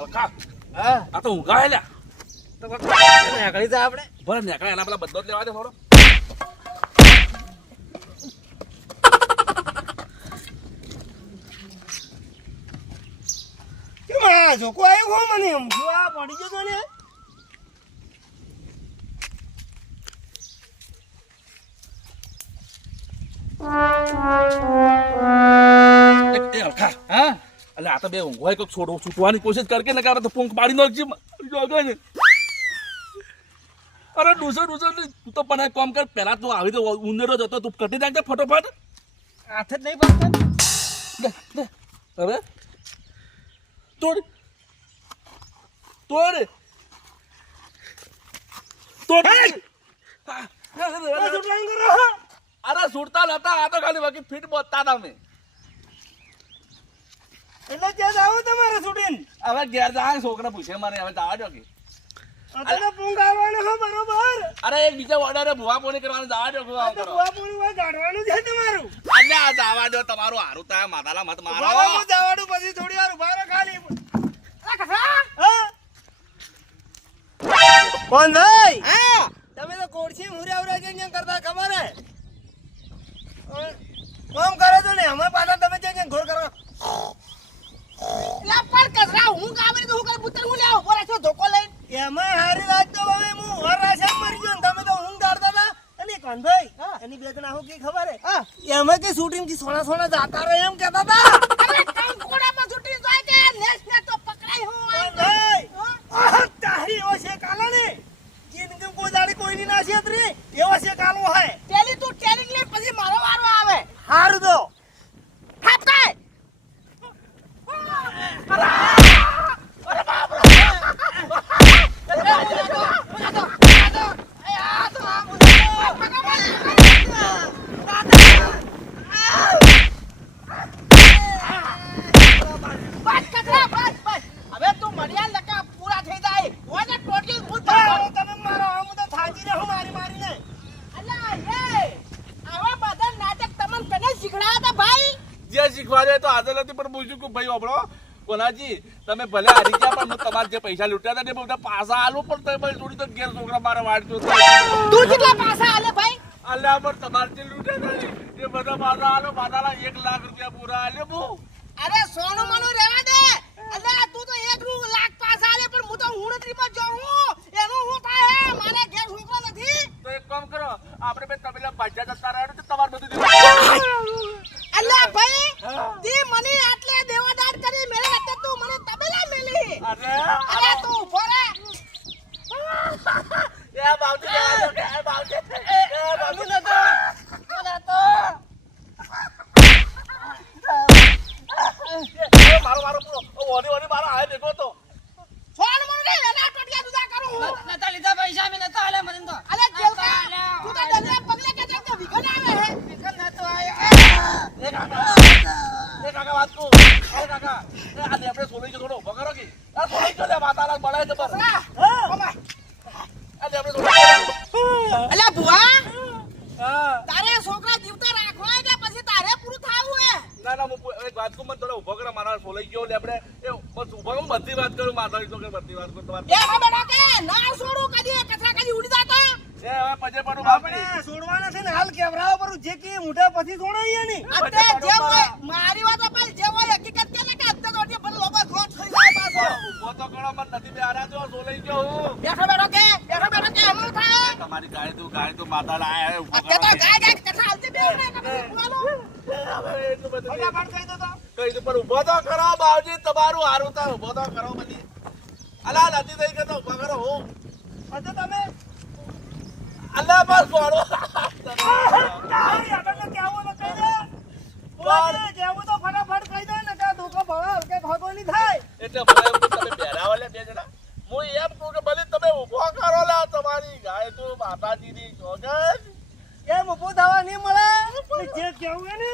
અલકા હા આ તો ઊંઘા હેલ્યા તો નીકળી જા આપણે ભલે નેકળા એના પેલા બદલો જ લેવા દે થોડો કેમ આ જોકો આવ્યો હો મને એમ જો આ પડી ગયો ને એ અલકા હા એટલે આ તો બે ઊંઘવાય કોઈક છૂટવાની કોશિશ કરકે ને કારણ તો પૂંખ પાડી નાખજે જોગે ને અરે ડૂસો તું તો પણ એક કામ કર પહેલા તું આવી તો ઉંદરો જતો તું કટી નાખજે ફટોફટ હાથ જ નહીં પડતા દે હવે તોડ તોડ તોડ અરે સુડતા નતા આ તો ખાલી બાકી ફીટ બોતતા હતા અમે એટલે ત્યાં જાવ તમારે છૂટીને હવે ઘેર જાય છોકરા પૂછે મને હવે જવા દો કે અત્યારે પૂંખ આવવાનો હો બરોબર અરે એક બીજા ઓર્ડરે ભૂવા પોણી કરવાનું જવા દો આ તો બુઆ પૂરી હોય ગાઢવાનું છે તમારું અલે આ જવા દો તમારું હારું તા માતાલા મત મારો બરાબર જવાનું પછી થોડી વાર ઉભા રહો ખાલી હા કોણ ભાઈ હા તમે તો કોડસી મુરાવરા જેમ કરતા ખબર હે કોમ કરે તો ને અમે પાછા તમે જેમ ઘોર કરો લા પણ કસરા હું કાવરી તો હું કર પુત્ર હું લેવો બોરા છો ધોકો લઈને એમાં હારી લાગતો હવે હું વરાસા મરી ગયો ને તમે તો ઊંઘ દાડતા હતા અને કોણ ભાઈ એની બે જણા હું કી ખબર હે એમાં કે શૂટિંગ થી સોના સોના જાતા રહે એમ કહેતા હતા અરે કામ કોડામાં છૂટી જાય કે નેસ ને તો પકડાઈ હું કોણ ભાઈ તારી ઓ છે કાલાને જિંદગી કોઈ દાડી કોઈની ના છે ત્રી એવો છે કાલો હે ટેલી તું ટેલિંગ લે પછી મારો વારો આવે હારું દો થાપ કાય હવે તું મરિયા લકા પૂરા થઈ જાય ઓને ટોટલ ભૂત તમે મારો આમ તો થાકી રહ્યો મારી મારીને અલ્લા એ આવા બધા નાટક તમને કને શીખડાયા હતા ભાઈ જે શીખવાડે તો હાજર નથી પણ પૂછ્યું કે ભાઈ ઓબળો કોનાજી તમે ભલે હારી ગયા પણ તમારે જે પૈસા લૂટ્યા હતા ને બધા પાછા આલો પણ તમે ભાઈ થોડી તો ઘેર છોકરા મારા વાડતો તું કેટલા પાસા આલે ભાઈ અલ્લાહ પર તમારે જે લૂટ્યા હતા ને એ બધા પાછા આલો માતાલા 1 લાખ રૂપિયા પૂરા આલ્યો બહુ અરે સોનું મનું રહેવા દે અલ્લા તું તો 1 લાખ પાસા આલે પણ હું તો હુણત્રીમાં જાઉં એનું હું થાય હે મારા ઘેર છોકરા નથી તો એક કામ કરો આપણે બે તબેલા બાજા જતા રહ્યો તો તમારે બધું અલ્લા ભાઈ તી મને આટલે દેવાદાર કરી મેરે એટલે તું મને તબેલા મેલી અરે તું ઉભો રે એ બાવજી એ બાવજી મને તો મારો ઓની મારો આય દેખો તો સોનું મનું રે એના ટોટિયા દુદા કરું નતા લીધા પૈસા મે નતા આલે મને તો અલે જેલ કા તું તો ડગલા પગલે કે તો વિઘન આવે હે વિકલ નતો આયો એ કાકા વાત કો એ કાકા એ આ લેપડે સોલઈ જો થોડો ઉભો કરો કે આ સોલઈ જો લે માતાલા બળાય જબર ઓમાય આ લેપડે સોલઈ અલ્યા બુઆ હા તારે છોકરા જીવતા રાખવા કે પછી તારે પૂરું થાવું હે ના ના હું એક વાત કો મત થોડો ઉભો કરો મારા સોલઈ ગયો લેપડે એ બસ ઉભો હું બધી વાત કરું માતા તો કે બધી વાત કરું તમારે એ બેટા કે ના છોડું કદી કચરા કદી ઉડી જાતા એ હવે પજે પડું આપણે છોડવાના છે ને હાલ કેવરાવ પર જે કે મોઢા પછી છોડાઈએ ને અત્તે જે હોય મારી વાત આપે જે હોય હકીકત કે ને કે અત્તે તો પણ લોકો ઘોટ થઈ જાય પાછો ઉભો તો કરો મત નથી બે આરા જો સોલઈ ગયો હું બેઠો કે હમો થાય તમારી ગાય તો માતાલા આયા ઉભો અત્તે તો ગાય કચરા હાલતી બે ને બોલો હવે એટલું બધું ફટાફટ કહી દો તો કઈ તો પણ ઉભો તો કરો બાવજી તમારું હારું થાય ઉભો તો કરો બધી અલા નથી થઈ ગયો તો ઉભો કરો હું તો તમે અલ્લાહ બસ બોલો તારી આગળ કેવું તો કહી દે બોલે કેવું તો ફટાફટ કહી દે ને કે ધોકો ભળ કે ભાગો ની થાય એટલે મને તમે બેરાવા લે બે જણા હું એમ કહું કે ભલે તમે ઉભો કરો લા તમારી ગાય તો માતાજીની સોગંદ એમ ઉભો થવા નહીં મળે જે કેવું હે ને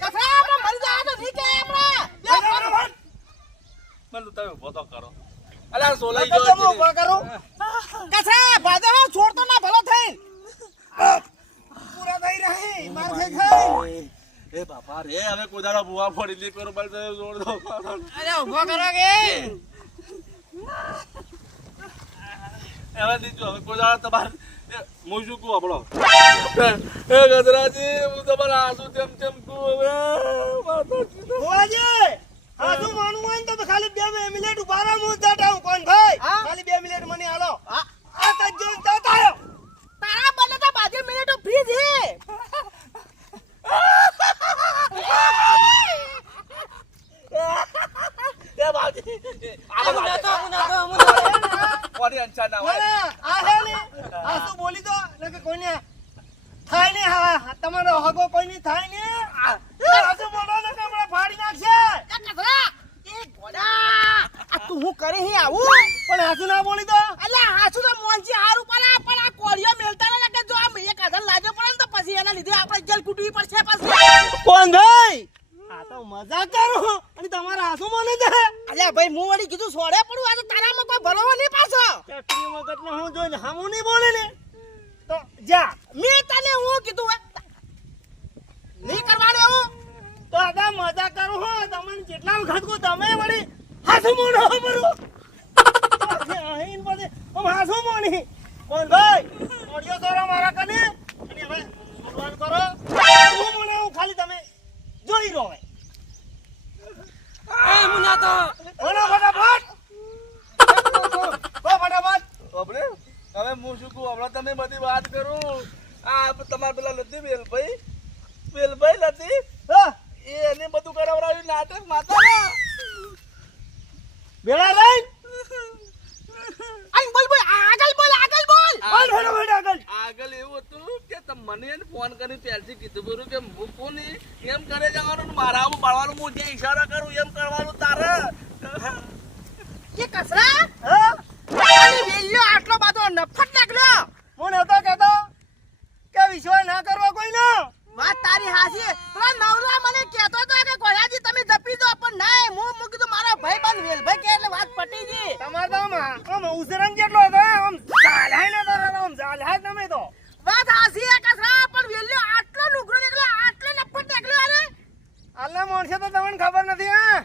કચરા આપણે મરી જાય તો નહીં કે આપણે મને તમે ઉભો તો કરો અલા સોલાઈ તો ગયો તમે ઉભો કરો કચરા બાજે હો છોડતો ના ભલો થઈ પૂરા થઈ રહી માર થઈ એ બાપા રે હવે કોદાળો ભૂવા ફોડી લી કરો બળ જોડ દો અરે ઉભો કરો કે હવે દીજો હવે કોદાળો તમાર હું શું કહું આપણો એ ગજરાજી હું તમારા આસુ તેમ તેમ કહું હવે માતાજી ભુવાજી આ શું માનવું હોય ને તો ખાલી 2 મિનિટ ઉભા રહો હું જટાઉં કોણ ભાઈ ખાલી 2 મિનિટ મને હાલો આ તજો જટાયો તારા બને તો 5 મિનિટ ફ્રી છે એ બાજી કોની અંચા ના હોય આ હે ને આ શું બોલી દો કે કોઈને થાય ને હા તમારો હગો કોઈ નહીં થાય ને આ શું બોલો ને કે હમણાં ફાડી નાખશે એ કસરા એ ગોડા આ તું હું કરે હે આવું પણ હાસુ ના બોલી દો અલ્યા હાસુ તો મોંચી હારું પાલા પણ આ કોળિયો મેલતા ને કે જો આ એક આધર લાજો પડે ને તો પછી એના લીધે આપણે જલ કૂટવી પડશે પછી કોણ ભાઈ આ તો મજાક કરો અને તમારા હાસુ મને છે અલ્યા ભાઈ હું વળી કીધું સોડે પડું આ તો તારામાં કોઈ ભરવો નહીં પાછો ફેક્ટરી વખત નો હું જોઈને હામું નહીં બોલે ને તો જા મેં તને હું કીધું નહીં કરવાનું એવું તો આ મજાક કરો હો તમને જેટલા વખત કો તમે વળી હાસુ મોનો બરો આહીન પછી હું હાસુ મોની કોણ ભાઈ ઓડિયો કરો મારા કને અને હવે ભગવાન કરો હું મોને હું ખાલી તમે જોઈ રહો એ મુના તો ઓનો ફટાફટ ફટાફટ આપણે હવે હું શું કહું હમણાં તમે બધી વાત કરું આ તમારા પેલા નથી વેલભાઈ નથી હા એને બધું કરાવડાવ્યું નાટક માતા બેડા લઈ આઈ બોલ બોલ આગળ બોલ બોલ ફટાફટ આગળ આગળ એવું હતું કે મને એને ફોન કરીને પહેલથી કીધું બરું કે હું કોણ એમ કરે જવાનું ને મારા આવું પાડવાનું હું જે ઈશારા કરું એમ કરવાનું તારે કે કસરા હા આની વેલ્યો આટલો બધો નફટ નાખલો હું નતો કહેતો કે વિશ્વાસ ના કરવો કોઈનો વાત તારી હાસી પેલા નવરા મને કહેતો હતો કે કોળાજી તમે જપી દો પણ નહીં હું કીધું મારા ભાઈ બંધ વેલભાઈ કે એટલે વાત પટી ગઈ તમાર તો આમ ઉસરંગ જેટલો હતો આમ ચાલાય ને તો આમ ચાલાય તમે તો વાત હાસી હે કસરા પણ વેલ્યો આટલો લુગડો નીકળ્યો આટલો નફટ નીકળ્યો અરે આલા મોણસે તો તમને ખબર નથી હા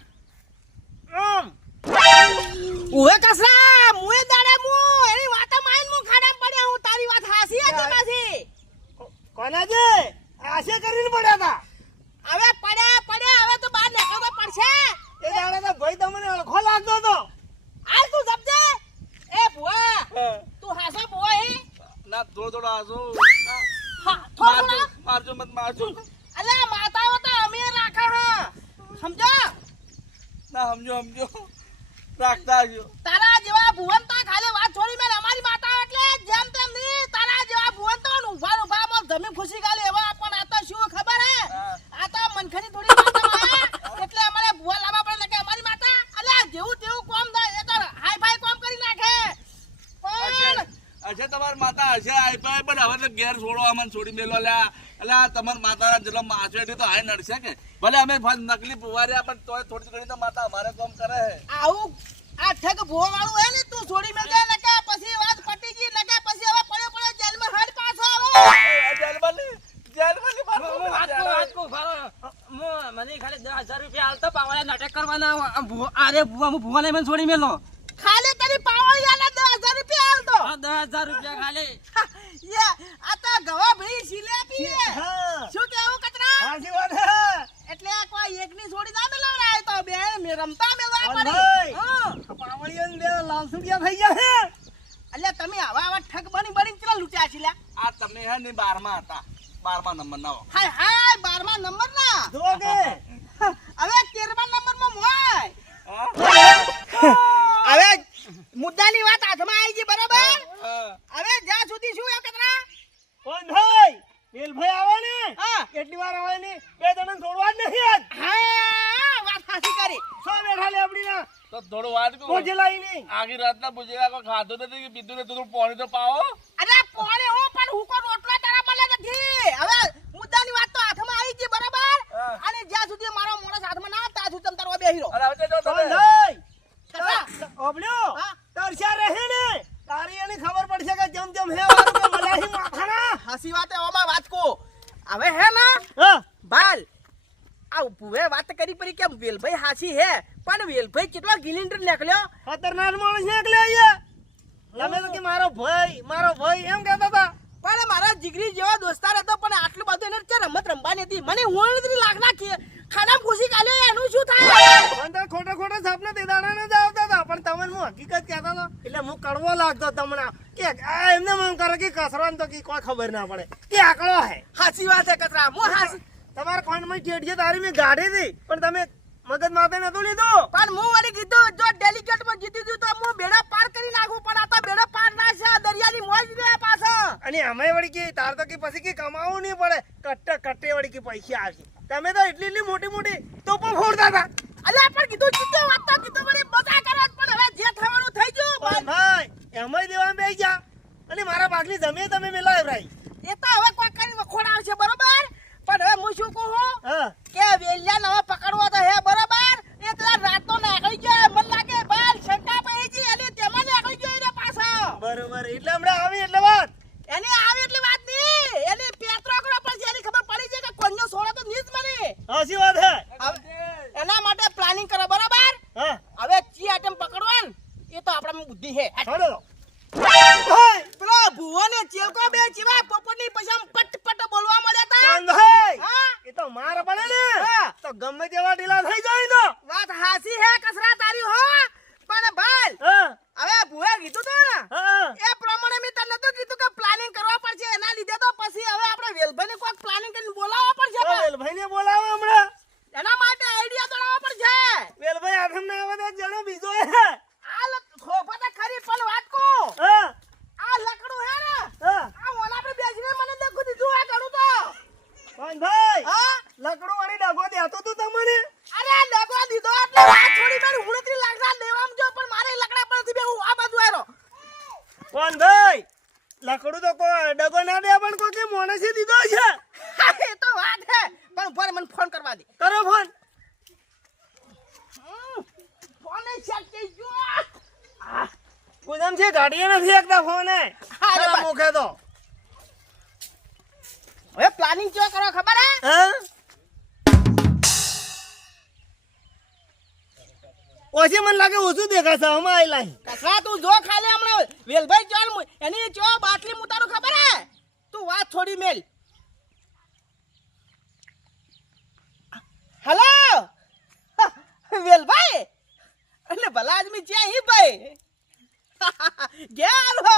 આમ ઉવે કસરા મુએ દાડે મુ એની વાતો માઈન મુ ખાડામ પડ્યા હું તારી વાત હાસી હતી પાછી કોનાજી આશે કરીને પડ્યા હતા હવે પડ્યા હવે તો બહાર નીકળવો પડશે એ દાડે તો ભાઈ તમને અળખો લાગતો હતો હાલ તું જપજે એ બુઆ તું હાસો બુઆ હે ના થોડો આજો હા થોડું મારજો મત મારજો અલે માતાઓ તો અમે રાખા હા સમજો ના સમજો રાખતા આવજો તારા જેવા ભુવન તો ખાલી વાત છોડી મેં અમારી માતા એટલે જેમ તેમ નહીં તારા જેવા ભુવન તો ઉભા મોર જમીન ખુશી ગાલે એવા પણ આ તો શું ખબર હે આ તો મનખની થોડી માતા એટલે અમારે ભુવા લાવવા પડે કે અમારી માતા અલે જેવું તેવું કોમ થાય એ તો હાઈ ફાઈ કોમ કરી નાખે પણ અચ્છા તમારી માતા હશે આઈ પાય પણ હવે તો ઘેર છોડો અમને છોડી મેલો લ્યા એટલે આ તમારા માતાના જેટલો માછેડી તો હાય નડશે કે ભલે અમે નકલી પુવાર્યા પણ તોય થોડી ઘણી તો માતા અમારે કામ કરે હે આવું આ ઠગ ભુવા વાળું હે ને તું છોડી મેલ દે ને કે પછી વાત પટી ગઈ ને કે પછી હવે પડ્યો જેલમાં હાડ પાછો આવે વાત કો મને ખાલી 10,000 રૂપિયા હાલતો પાવાળા નાટક કરવાના અરે ભુવા હું ભુવાને મને છોડી મેલો ખાલી તારી પાવળી આલે 10,000 રૂપિયા હાલતો 10,000 રૂપિયા ખાલી યે આ તો ગવા ભાઈ સિલેબી હે હા શું કેવું કતરા સાચી વાત હે એટલે કોઈ એકની છોડી ના મેલવરાય તો બે મે રમતા મેલવા અરે પડી ભાઈ. હા પાવળીઓને બે લાલસુડિયા થઈ ગયા હે એટલે તમે આવા ઠગ બની ચલા લૂટ્યા છે લ્યા આ તમે હે ને 12માં હતા 12મા નંબર ના હાય હાય 12મા નંબર ના જો કે હવે 13મા નંબર માં મોય હા હવે મુદ્દાની વાત હાથમાં આવી ગઈ બરાબર હવે જ્યાં સુધી શું એ કતરા કોણ ભાઈ વેલભાઈ આવે ને હા કેટલી વાર આવે ને બે જણને છોડવા જ નથી આજ હા વાત હાસી કરી સો બેઠા લે આપડી ના તો થોડું વાત કરું પોજે લાઈ નહીં આગી રાતના પૂછેલા કોઈ ખાધું નથી કે પીધું નથી થોડું પાણી તો પાવો અરે પોણે હો પણ હુકો રોટલા તારા મળે નથી હવે મુદ્દાની વાત તો હાથમાં આવી ગઈ બરાબર હા. અને જ્યાં સુધી મારો માણસ હાથમાં ના ત્યાં સુધી તમ તારો બેહી રહો અરે હવે તો કોણ તમે ભાઈ ઓબલ્યો હા. તરસ્યા રહે ને તારી એની ખબર પડશે કે જમ જમ હે વાળું કે મલાહી માથાના હાસી વાત ઓમાં વાત કો હવે હે ના હા બાલ આ ભુવે વાત કરી પડી કે વેલભાઈ હાસી હે પણ વેલભાઈ કેટલો ગિલિન્ડર નીકળ્યો ખતરનાક માણસ નીકળ્યા અહીંયા. તમે તો કે મારો ભાઈ એમ કહેતા હતા. પણ મારા જીગરી જેવો દોસ્તાર હતો પણ આટલું બધું એને છે રમત રમવાની હતી મને હું લાખ નાખી ખાના ખુશી કાઢ્યો એનું શું થાય પણ તો ખોટા સપના તે દાડાના જ આવતા હતા પણ તમને હું હકીકત કહેતો હતો એટલે હું કડવો લાગતો તમને કે આ એમને મન કરે કે કસરાન તો કે કોઈ ખબર ના પડે કે આકડો હે. હાસી વાત હે કતરા હું હાસી તમારા કોનમાં ઠેઠ તારી મેં ગાડી હતી પણ તમે મગજ માથે નતું લીધું. પણ હું વળી કીધું જો ડેલિકેટ માં જીતી ગયું તો હું બેડા પાર કરી નાખું પણ આ તો બેડા પાર ના છે દરિયાની મોજ રે પાછા. અને અમે વળી કે તાર તો કે પછી કે કમાવું નહીં પડે કટ્ટે વળી કે પૈસા આવશે. તમે તો એટલી મોટી તોપો ફોડતા હતા. અલ્યા પણ કીધું જીતે વાત તો કીધું મને મજા કરે પણ હવે જે થવાનું થઈ ગયું પણ ભાઈ એમાંય દેવા બેસી જા અને મારા બાગની જમીન તમે મેલાવ રાઈ. એ તો હવે કોઈ કરીને વખોડ આવશે બરોબર પણ હવે હું શું કહું હા કે વેલિયા નવા પકડવો તો હે બરોબર એટલા રાતો નાખી ગયો મને લાગે બાર શંકા પડી ગઈ અને તેમાં નાખી ગયો એને પાછો બરોબર એટલે હમણાં આવી એટલે વાત એને આવે એટલે વાત નહીં એને પેટ્રો કરો પણ જેની ખબર પડી જાય કે કોન્યો સોળો તો નીજ મને હાચી વાત હે. એના માટે પ્લાનિંગ કરો બરોબર હા હવે ચી આઈટમ પકડવાન એ તો આપણામાં બુદ્ધિ હે છોડો પેલો ભુવને ચેલકો બે ચીવા પોપટની પછી આમ પટ બોલવા મળ્યા તા પણ ભાઈ હા એ તો માર પડે ને હા. તો ગમે તેવા ઢીલા થઈ જાય તો વાત હાસી હે કસરા તારી હો પણ ભાઈ હા હવે ભુવે કીધું તો ને હા એ પ્રમાણે મેં તને નતું કીધું કે પ્લાનિંગ કરવા પડશે એના લીધે તો પછી હવે આપણે વેલભાઈને કોઈક પ્લાનિંગ કરીને બોલાવવા પડશે પણ. વેલભાઈને બોલાવો હમણાં. એના માટે આઈડિયા દોડાવવા પડશે વેલભાઈ આથમ ના આવે તો એક જણો બીજો હે. આ ખોફા તો ખરી પણ વાત કો હા આ લકડું હે ને હા આ ઓલા આપણે બેસીને મને દેખું દીધું આ કરું તો પણ ભાઈ હા લકડું વાળી ડગો દેતો તું તમને. અરે ડગો દીધો એટલે વાત થોડી મારી હુણતરી લાગતા દેવામ જો પણ મારે લકડા પરથી બે આ બાજુ આરો પણ ભાઈ લકડું તો કોઈ ડગો ના દે પણ કોઈ મોણસે દીધો છે. એ તો વાત હે પણ ઉપર મને ફોન કરવા દે કરો ફોન. ફોન સેટ થઈ ગયો કુદમ છે ગાડીએ નથી એકતા ફોન હે. હા, રે તારા ભાઈ. મુખે તો હવે પ્લાનિંગ કેવો કરો ખબર હે હા ઓછી મને લાગે ઓછું દેખાશે હમણાં આયેલા અહીં. કસરા તું જો ખાલે હમણાં વેલભાઈ ચાલ એની ચો બાટલી મુતારું ખબર હે તું વાત છોડી મેલ હેલો વેલભાઈ એટલે ભલા આદમી છે હી ભાઈ ગેર હો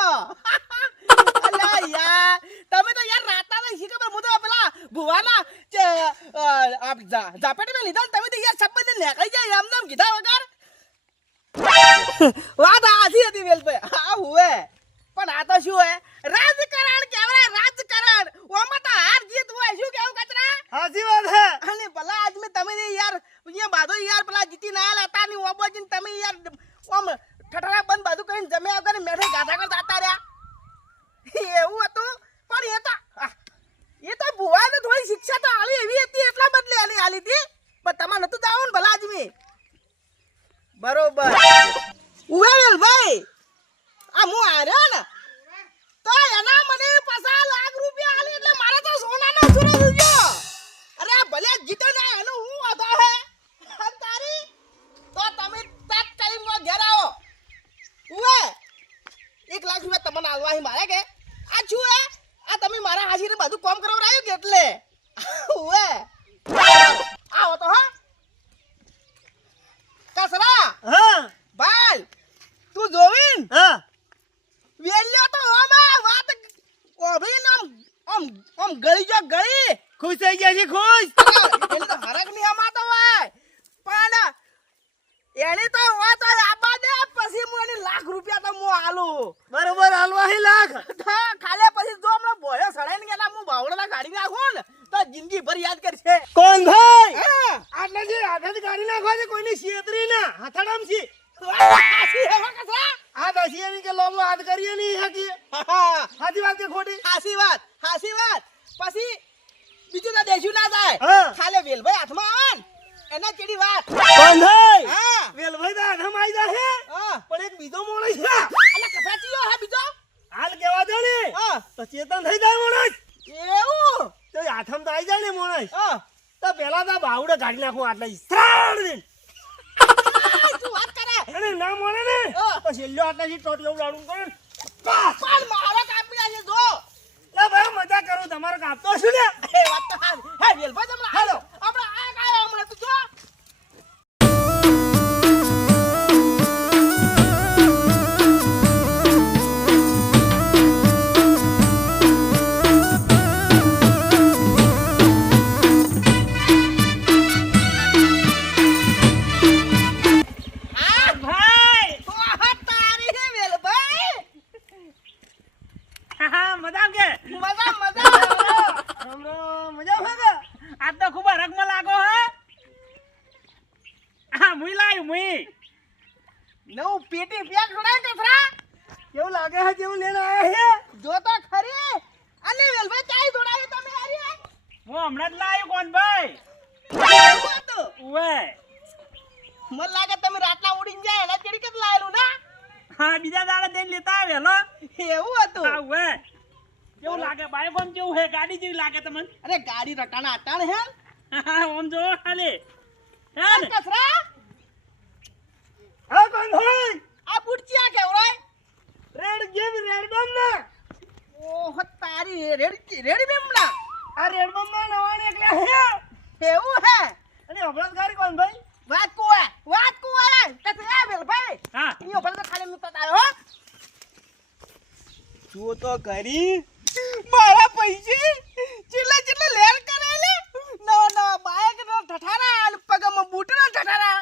અલા યાર તમે તો યાર રાતા નહીં શી ખબર હું તો પેલા ભુવાના આપ ઝાપેટ મે લીધા ને તમે તો યાર સંબંધ નીકળી જાય એમ નામ કીધા વગર વાત આજી હતી વેલભાઈ હા હુએ પણ આ તો શું હે રાજકારણ કેવરા રાજકારણ ઓમાં તો હાર જીત હોય શું કેવું કચરા સાચી વાત હે. અને ભલા આજ મે તમે યાર અહીંયા બાદો યાર પેલા જીતી ના આલા હતા ની ઓબોજીન તમે યાર ઓમ ઠઠરા બંધ બાજુ કરીને જમે વગર મેઠે ગાધા કરતા હતા રહ્યા એવું હતું પણ એ તો ભુવાને થોડી શિક્ષા તો આલી એવી હતી એટલા બદલે આલી હતી પણ તમારે નતું જાવ ને ભલા આદમી બરોબર ઉવેલ ભાઈ આ હું આર્યો ને તો એના મને પસા લાખ રૂપિયા આલી એટલે મારે તો સોનાનો સુરો થયો અરે ભલે જીતો ને એનો હું વાતો હે અને તારી તો તમે તાત્કાલિક ઘેર આવો ઉવે 1 લાખ રૂપિયા તમને આલવા હી મારે કે આ શું હે આ તમે મારા હાજીને બધું કામ કરાવરાયું કે એટલે ઉવે આવો તો હા કસરા હા બાલ તું જોવીન હા વેલ્યો તો ઓમાં વાત ઓભી આમ ગળી જો ગળી ખુશ થઈ ગયા છે ખુશ. એને તો હરક ની હમાતો હોય પણ એની તો હોય તો આબા દે પછી હું એને લાખ રૂપિયા તો હું આલું બરોબર હાલવા હી લાખ. તો ખાલે પછી જો હમણાં બોયો સડાઈને ગયેલા હું બાવળના ગાડી નાખું ને તો જિંદગી ભર યાદ કરશે કોણ ભાઈ હા આટલા જે હાથેથી ગાડી નાખવા છે કોઈની છેતરી ના હાથાડામ છે. હાસી હે હો કસરા હાથ હસીએ નહીં કે લોમો હાથ કરીએ નહીં હાકીએ. હા સાચી વાત કે ખોટી. હાસી વાત પછી બીજું તો દેશું ના જાય હા. ખાલે વેલભાઈ હાથમાં આન એના કેડી વાત કોણ ભાઈ હા વેલભાઈ તો હાથમ આવી જાય છે હા પણ એક બીજો માણસ છે અલા કસાચીયો હે બીજો હાલ કેવા દો ને હા તો ચેતન થઈ જાય માણસ. એવું તો હાથમ તો આવી જાય ને માણસ હા તો પેલા તો બાવડે કાઢી નાખું આટલા ત્રણ દિન શું વાત કરે અને ના મળે ને હા. તો છેલ્લો આટલાથી ટોટિયો લાડું કરે ને પણ મારો કાપી આલે જો લે ભાઈ મજા કરું તમારો કાપતો છું ને એ વાત તો હારી હે વેલભાઈ તમને હાલો આપણે આ કાયો હમણાં તું જો ભાઈ તો આ તારી હે વેલભાઈ હા મજા કે મજા મજા હોય આજ તો ખૂબ રગમાં લાગો હે હા મુઈ લાયું મુઈ નવું પેટી પેક છોડાય કસરા કેવું લાગે છે કેવું લઈને આયા છે જો તો ખરી અને વેલભાઈ ચાઈ છોડાય તમે હારી હું હમણાં જ લાયું કોણ ભાઈ એવું હતું ઉવે મને લાગે તમે રાતના ઉડીને જાય એના ચડી કે લાયેલું ના હા બીજા દાડે દઈને લેતા આવેલો એવું હતું હા ઉવે કેવું લાગે ભાઈ કોણ કેવું હે ગાડી જેવી લાગે તમને અરે ગાડી રટાણા અટાણ હે હા ઓમ જો ખાલી હે ને કસરા હા કોણ ભાઈ આ બુટચિયા કેવરાય રેડ ગેમ રેડ બમ ના ઓહો તારી રેડી બેમડા આ રેડ બમ ના નવાણ એકલા હે એવું હે અને અબળદ ગાડી કોણ ભાઈ વાત કુવા કસરા વેલભાઈ હા ઈયો ભલે તો ખાલી મુકત આવ્યો હો તું તો કરી મારા પૈસે ચેટલા લેર કરેલે ના બાઈક નો ઠઠારા અને પગમાં બૂટ નો ઠઠારા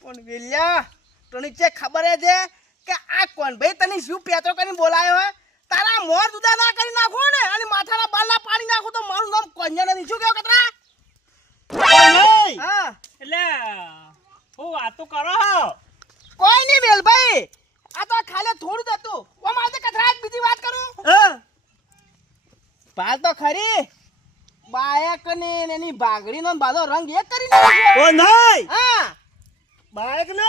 પણ વેલ્યા તને જે ખબર હે છે કે આ કોણ ભાઈ તને શું પેતો કરીને બોલાયો હે તારા મોર જુદા ના કરી નાખો ને અને માથાના બાલના પાડી નાખો તો મારું નામ કોન્યા નથી શું કેવો કતરા નહીં હા એટલે હું વાતો કરો હો કોઈ નહીં વેલભાઈ આ તો ખાલી થોડું જ હતું ઓ મારે કતરા બીજી વાત કરું હા પાલ તો ખરી બાયક ને એની ભાગડી નો બાદો રંગ એક કરી નાખ્યો ઓ નહીં હા બાઈક ને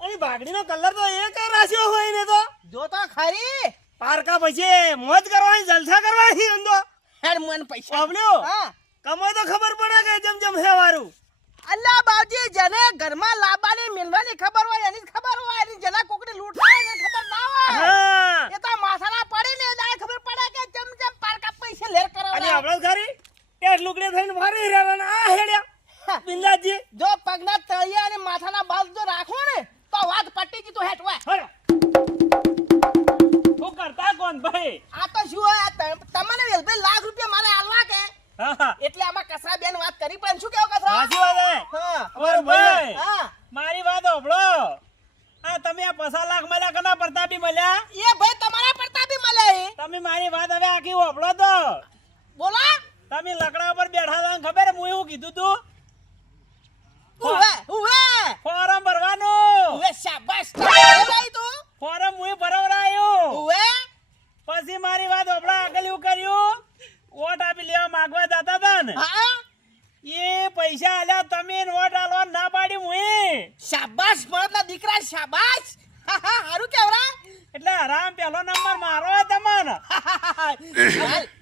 અને બાગડી નો કલર તો એક જ રાખ્યો હોય ને તો જો તો ખરી પારકા પછી મોજ કરવાની જલસા કરવાની અંદો હેડ મન પૈસા બાબલ્યો હા કમાય તો ખબર પડે કે જમ જમ હે વારું અલ્લા બાવજી જેને ઘરમાં લાબાની મિલવાની ખબર હોય એની જ ખબર હોય એની જેના કોકને લૂંટવા હોય એની ખબર ના હોય હા એ તો માથાના પડી ને દાય ખબર પડે કે જમ જમ પારકા પૈસા લેર અને કરાવડા આપણે ઘરી પેટ લુકડે થઈને ફરી રહેવાના આ હેડ્યા બિંદાજી જો પગના તળિયા અને માથાના બાલ જો રાખો ને તો વાત પટી ગઈ તો હેઠ હોય હળો હું કરતા કોણ ભાઈ આ તો શું હોય તમને વેલભાઈ લાખ રૂપિયા મારે આલવા કે હા હા એટલે આમાં કસરા બેન વાત કરી પણ શું કેવું કસરા સાચી વાત હે હા અમારો ભાઈ હા મારી વાત હોભળો આ તમે આ 50 લાખ મળ્યા કના પ્રતાપી મળ્યા એ ભાઈ તમારા પડતા બી મળે હે. તમે મારી વાત હવે આખી હોભળો તો બોલો તમે લકડા ઉપર બેઠા હતા ખબર હે હું એવું કીધું તું ઉવે ફોરમ ભરવાનું ઉવે શાબાશ ભાઈ તું ફોરમ હું ભરવરાયું ઉવે પછી મારી વાત હોભળો આગળ એવું કર્યું વોટ આપી લેવા માંગવા જતા હતા ને હા એ પૈસા આલ્યા તમે વોટ આલવા ના પાડી હું શાબાશ બળદના દીકરા શાબાશ હારું કેવરા એટલે હરામ પેલો નંબર મારો હે તમને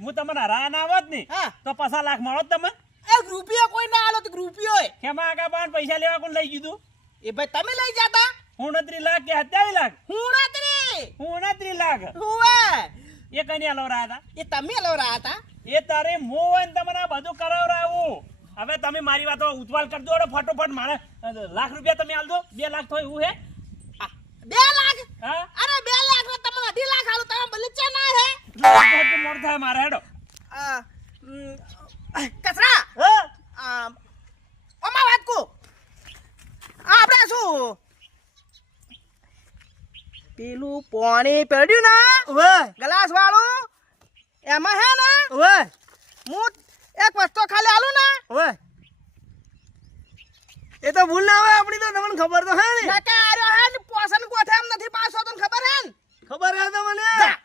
હું તમને હરાન આવત ને હા. તો 50 લાખ મળો તમને એક રૂપિયો કોઈ ના આલો તો રૂપિયો હે ખેમા આગા પાન પૈસા લેવા કોણ લઈ ગયું એ ભાઈ તમે લઈ જાતા 29 લાખ કે 27 લાખ હુણાત્રી 29 લાખ ઉવે એ કઈ આલો રહ્યા હતા એ તમે લો રહ્યા હતા એ તારે મોન તમને આ બધું કરાવરાવું હવે તમે મારી વાતો ઉતવાલ કરી દો ફટોફટ મારે લાખ રૂપિયા તમે આલ દો 2 લાખ તો એવું હે 2 લાખ હા અરે 2 લાખ ને તમને 2.5 લાખ આલો તમે બલીચા ના હે મોડ થાય મારે હેડો કસરા હા ઓમાં વાત કો આપણે શું પેલું પાણી પડ્યું ને ઓવે ગ્લાસ વાળું એમાં હે ને ઓવે હું એક વસ્તુ ખાલી આલું ને ઓવે એ તો ભૂલ ના આવે આપણી તો તમને ખબર તો હે ને નકે આર્યો હે ને પોસન કોઠે એમ નથી પાછો તને ખબર હે ને ખબર હે તો મને જા.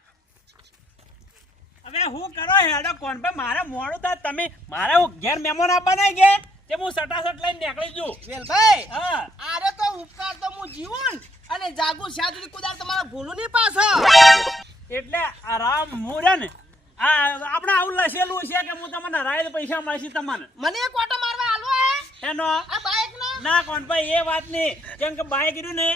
હવે હું કરો હેડો કોણ ભાઈ મારે મોડું થાય તમે મારે હું ઘેર મહેમાન આપવા નહીં ગયા તે હું સટાસટ લઈને નીકળી જઉં વેલભાઈ હા આરે તો ઉપકાર તો હું જીવું અને જાગું જ્યાં સુધી કુદાર તમારા ભૂલું નહીં પાછો એટલે આરામ મુરે ને આ આપણે આવું લસેલું છે કે હું તમને રાય પૈસા મળશે તમને મને એક ઓટો મારવા આલો એનો આ બાઈક નો ના કોણ ભાઈ એ વાત નહીં કેમ કે બાઈક રહ્યું ને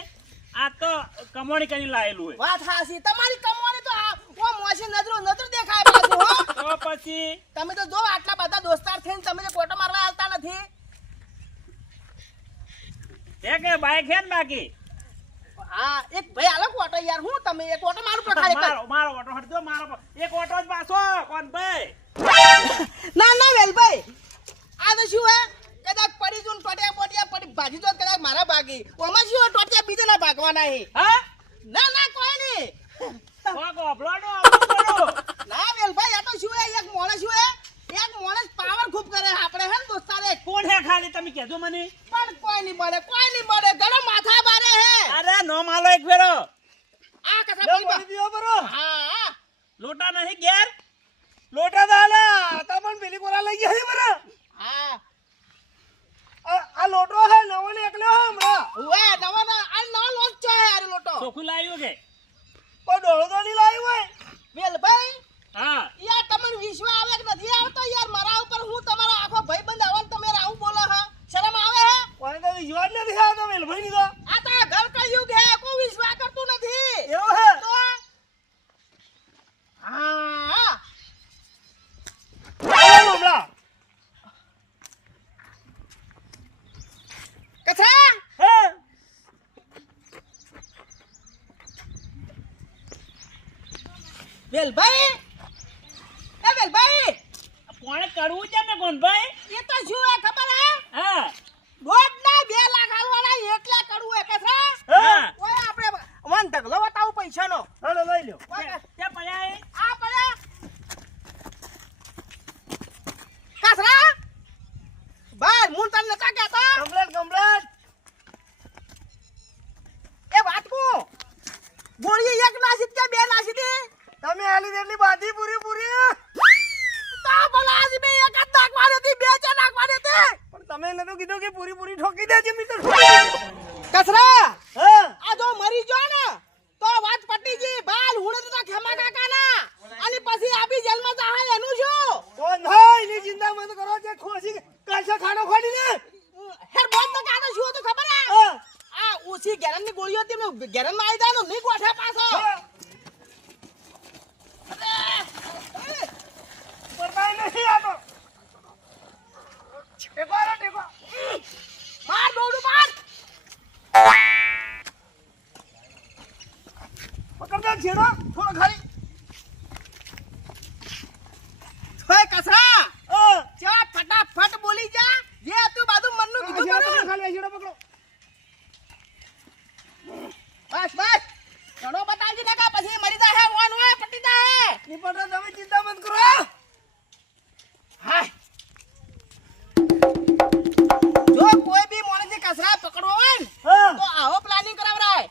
આ તો કમોણી કરીને લાયેલું હોય વાત હાસી તમારી કમાણી તો ઓ મોસી નજર દેખાય પાછું હો તો પછી તમે તો જો આટલા બધા દોસ્તાર થઈને તમે જે કોટો મારવા આવતા નથી એ કે બાઈક છે ને બાકી હા એક ભાઈ આલો કોટો યાર હું તમે એક કોટો મારું પ્રખાડે મારો ઓટો હટજો મારો એક ઓટો જ પાછો કોણ ભાઈ ના ના વેલભાઈ આ તો શું હે કદાચ પડી જૂન ટોટિયા પડી ભાજી જો કદાચ મારા ભાગી ઓમાં શું હે, ટોટિયા બીજે ના ભાગવાના હે હા ના ના કોઈ નહીં કોક ઓફલોડો આપણો ના વેલભાઈ આ તો શું હે એક માણસ પાવર ખૂબ કરે આપણે હે ને દોસ્તારે કોણ હે ખાલી તમે કહેજો મને પણ કોઈ નહીં મળે ઘણો માથા બારે હે અરે નો માલો એક ફેરો આ કથા લો પડી પડી દીયો બરો હા લોટા નહીં ઘેર લોટા દાલા તા પણ પેલી કોરા લઈ ગયા હે બરો હા આ લોટો હે નવો ને એકલો હે હમણાં ઉવે નવો લોટ છે યાર લોટો ચોખ્ખું લાવ્યું કે કોઈ ડોળો તો નહીં લાવ્યું હોય વેલભાઈ હા યાર તમને વિશ્વાસ આવે કે નથી આવતો યાર મારા ઉપર હું તમારો આખો ભાઈબંધ આવો ને તમે આવું બોલો હા શરમ આવે હે કોઈ તો વિશ્વાસ નથી આવતો વેલભાઈ ની તો આ તો ઘર કળિયુગ હે કોઈ વિશ્વાસ કરતું નથી એવું હે તો હા ચાલો હમણાં કથા હે વેલભાઈ એ વેલભાઈ કોણે કરવું છે ને કોણ ભાઈ એ તો શું હે ખબર હે હા દોઢ ના 2 લાખ આલવાના એટલે કરવું હે કથા હા ઓય આપણે વન ઢગલો બતાવું પૈસાનો હાલો લઈ લ્યો ઓય તે પડ્યા આ પડ્યા કથા બાર મૂળ તને નતા કહેતા કમ્પ્લેટ એ વાત કો ગોળી એક નાસીત કે બે નાસીતી તમે આલી દેટલી બાધી પૂરી તા બોલાજી બે એક જ નાખવાની હતી બે ચા નાખવાની હતી પણ તમે નતો કીધું કે પૂરી ઠોકી દેજે મિત્ર કસરા હા આ જો મરી ગયો ને તો વાત પટી જી બાલ હુણે તો ખેમા કાકાના અને પછી આપી જેલમાં જાહે એનું શું કોણ ભાઈ ની ચિંતા મત કરો જે ખોસી કાચા ખાડો ખોડી ને હેર બોલ તો કાકા શું હતું ખબર હે હા આ ઓછી ગેરનની ગોળીઓ હતી ને ગેરનમાં આવી જાનો ની ગોઠે પાછો પર ભાઈ નહીં આતો ટેકો માર દોડું માર પકડતા છેડો થોડો ખાલી ઓય કસરા હા ચા ફટાફટ બોલી જા જે તું બાજુ મનનું કીધું કરું ખાલી છેડો પકડો બસ ઘણો બતાવજી નકા પછી મરી જાહે ઓન હોય પટી જાહે નિપટા તમે ચિંતા મત કરો હાય જો કોઈ બી મોણસે કસરા પકડવો હોય ને હા તો આવો પ્લાનિંગ કરાવરાય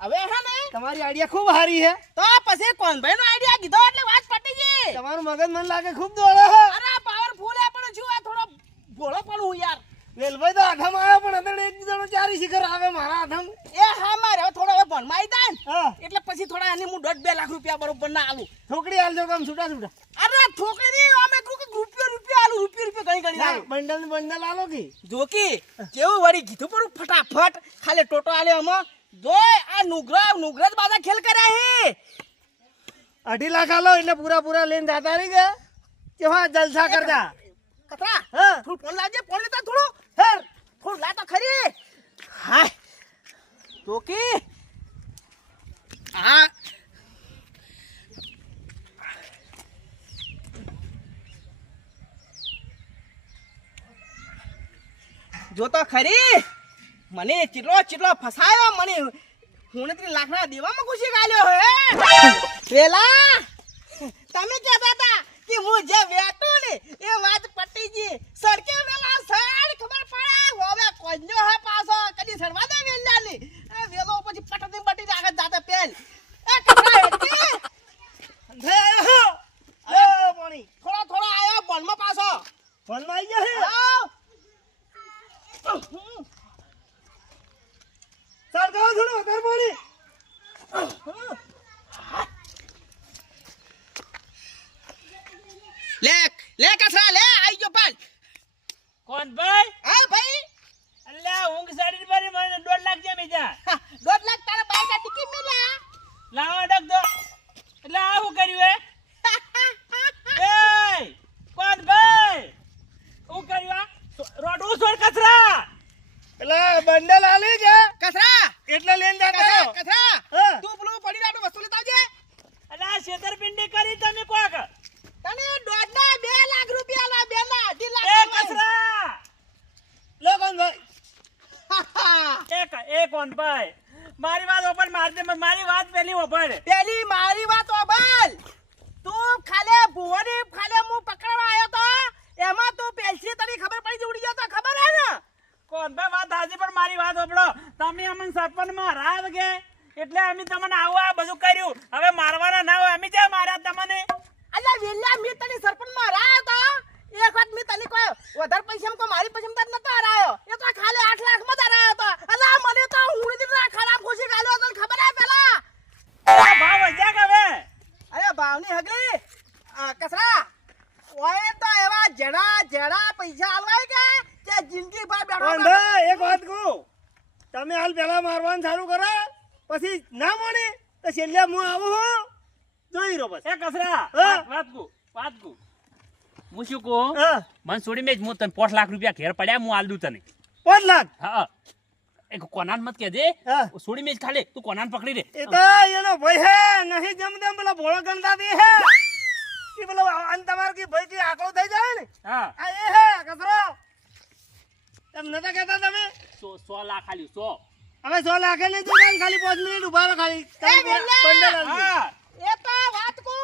હવે હે ને તમારી આઈડિયા ખૂબ હારી છે તો પછી કોણ ભાઈ નો આઈડિયા કીધો એટલે વાત પટી ગઈ તમારું મગજ મને લાગે ખૂબ દોડે છે અરે પાવરફુલ હે પણ શું આ થોડો ભોળો પણ હું યાર વેલભાઈ તો આઠમ આવ્યો પણ અંદર એક જણો ચારી શિખર આવે મારા આઠમ એ હા મારે હવે થોડો હવે ભણમાં આવી જાય ને હા એટલે પછી થોડા એની હું 1.5-2 લાખ રૂપિયા બરોબર ના આલું છોકરી હાલજો કામ છૂટા અરે ઠોકરી ની અમે કહું કે રૂપિયા આલું રૂપિયા ગણી આલું બંડલ આલો કે જોકી કેવું વળી કીધું પણ ફટાફટ ખાલી ટોટો આલ્યો અમે જોય આ નુગરજ બાજા ખેલ કર્યા હે 2.5 લાખ આલો એટલે પૂરા લઈને જાતા રહી ગયા કેવા જલસા કરતા કતરા હા થોડું ફોન લાવજે ફોન લેતા થોડું હેર થોડું લા તો ખરી હાય જોકી હા જો તો ખરી મને ચીટલો ફસાયો મને 29 લાખના દેવામાં ખુશી ગાલ્યો હે પેલા તમે કહેતા હતા કે હું જે વેટો ને એ વાત પટી ગઈ સરકે વેલા સડ ખબર પડે હવે કોન્યો હે પાછો કદી સરવા દે વેલાની એ વેલો પછી પટતી બટી આગળ જાતે પેલ એ કપડા હેટી હે પાણી થોડો આયો બોલમાં પાછો ફોનમાં આવી ગયા હે સરકાવ થોડું વધારે પાણી લે કસરા લે આઈ જો પાલ કોણ ભાઈ હા ભાઈ ઊંઘ સાડી મારી મને 1.5 લાખ જેમ જા 1.5 લાખ તારા બાઈક આ ટિકિટ મેલ્યા લાવો ડક દો એટલે આવું કર્યું એ કોણ ભાઈ હું કર્યું આ રોડું છોડ કચરા પેલા બંડલ આલી છે કથરા એટલે લઈને જતો રહ્યો. કથરા હા. તું પેલું પડી રાડું વસ્તુ લેતા આવજે એટલે આ છેતરપિંડી કરી તમે કોક તને 2 લાખ રૂપિયા લા 2 ના 2.5 એ લાખ કચરા લો કોણ ભાઈ એ કોણ ભાઈ મારી વાત ઓપન મારતે મારી વાત પેલી ઓપન પેલી મારી વાત ઓબલ તું ખાલે ભુવની ખાલે હું પકડવા આવ્યો તો એમાં તું પેલસી તને ખબર પડી જ ઉડી ગયો તો ખબર હે ને કોણ ભાઈ વાત હાજી પણ મારી વાત ઓપડો તમે અમને સરપંચમાં રાત કે એટલે અમે તમને આવું આ બધું કર્યું હવે મારવાના ના હોય અમે જે માર્યા તમને અલ્યા વેલ્યા મે તને સરપંચ માં હરાયો તો એક વખત મે તને કોઈ વધારે પૈસા કો મારી પૈસા માં નતો હરાયો એ તો ખાલે 8 લાખ માં હરાયો તો અલા મને તો ઉડી દીધા ખરાબ ખુશી ગાલ્યો તને ખબર હે પેલા ભાવ વજા કે હવે અરે ભાવની હગલી કસરા ઓય તો એવા જડા પૈસા આલવાય કે જિંદગી ભર બેઠો કોણ ભાઈ એક વાત કહું તમે હાલ પેલા મારવાનું ચાલુ કરો પછી ના મળે તો છેલ્લે હું આવું હું જોઈ રહ્યો બસ એ કસરા હા. વાત કુ હું શું કહું હા મને છોડી મેં હું તને 5 લાખ રૂપિયા ઘેર પડ્યા હું આલ દઉં તને 5 લાખ હા એક કોનાન મત કે દે હા. છોડી મેં ખાલે તું કોનાન પકડી દે એ તો એનો ભાઈ હે નહીં જમ તેમ પેલા ભોળો ગણતાથી હે એ પેલો અન તમાર કી ભાઈ કી આકડો થઈ જાય ને હા આ એ હે કસરો એમ નતા કહેતા તમે 100 લાખ ખાલી 100 હવે 100 લાખે લઈ જજો ખાલી 5 મિનિટ ઉભા રહો ખાલી તમે વેલ્યા! બંડલ આલજો. હા એ તો વાત કો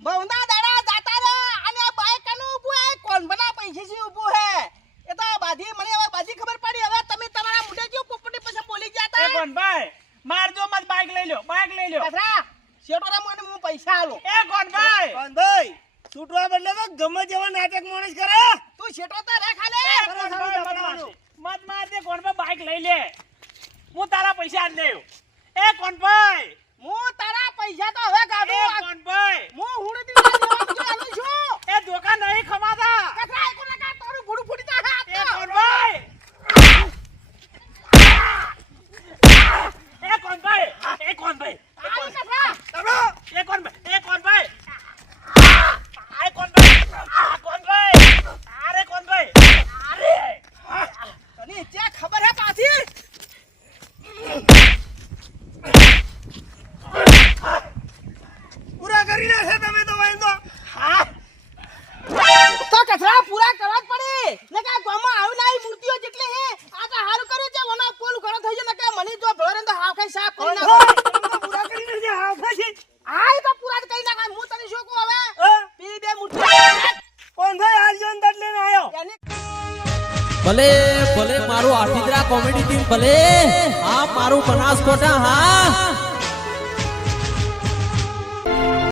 બહુના દાડા જાતા રે અને બાઈક કનું ઊભું હે કોણ બના પૈસા થી ઊભું હે એ તો બાધી મને હવે બાધી ખબર પડી હવે તમે તમારા મુઢે જો પોપટી પછી બોલી એ જાતા કોણ ભાઈ મારજો મત બાઈક લઈ લો કથરા શેટોરા મને હું પૈસા આલો એ કોણ ભાઈ કોણ ભાઈ છૂટવા બદલે તો ગમે જેવો નાટક માણસ કરે તું શેટો તો રે ખાલે મત માર દે કોણ ભાઈ બાઈક લઈ લે હું તારા પૈસા આજ લેવ એ કોણ ભાઈ હું તારા પૈસા તો હવે એ કાઢું કોણ ભાઈ હું હુડી દીધા દેવાનું આલું છું એ દુકાન નહીં ખમાતા કથરા એક ના કા તારું ભૂડું ફૂટી જા એ કોણ ભાઈ એ કોણ ભાઈ એ કોણ ભાઈ આલી કથરા એ કોણ ભાઈ એ કોણ ભાઈ આ કોણ ભાઈ આ કોણ ભાઈ અરે કોણ ભાઈ અરે તને જે ખબર હે પાછી પૂરા કરી નાખે તમે તો વાઈન તો તો કચરા પૂરા કરવા જ પડી ને કે ગામમાં આવી નાઈ મૂર્તિઓ જેટલી હે આ તો હારું કર્યું છે વના પોલ ઘણો થઈ જાય ને કે મને જો ભળરે તો હાવ ખાઈ સાફ કરી નાખો પૂરા કરી નાખે હા પછી આય તો પૂરા જ કરી નાખાય હું તને શું કહું હવે પેલી બે મૂર્તિ કોણ ભાઈ હાલ જોન દટ લઈને આયો એની ભલે ભલે મારું આઠીદરા કોમેડી ટીમ ભલે હા મારું બનાસકોટા હા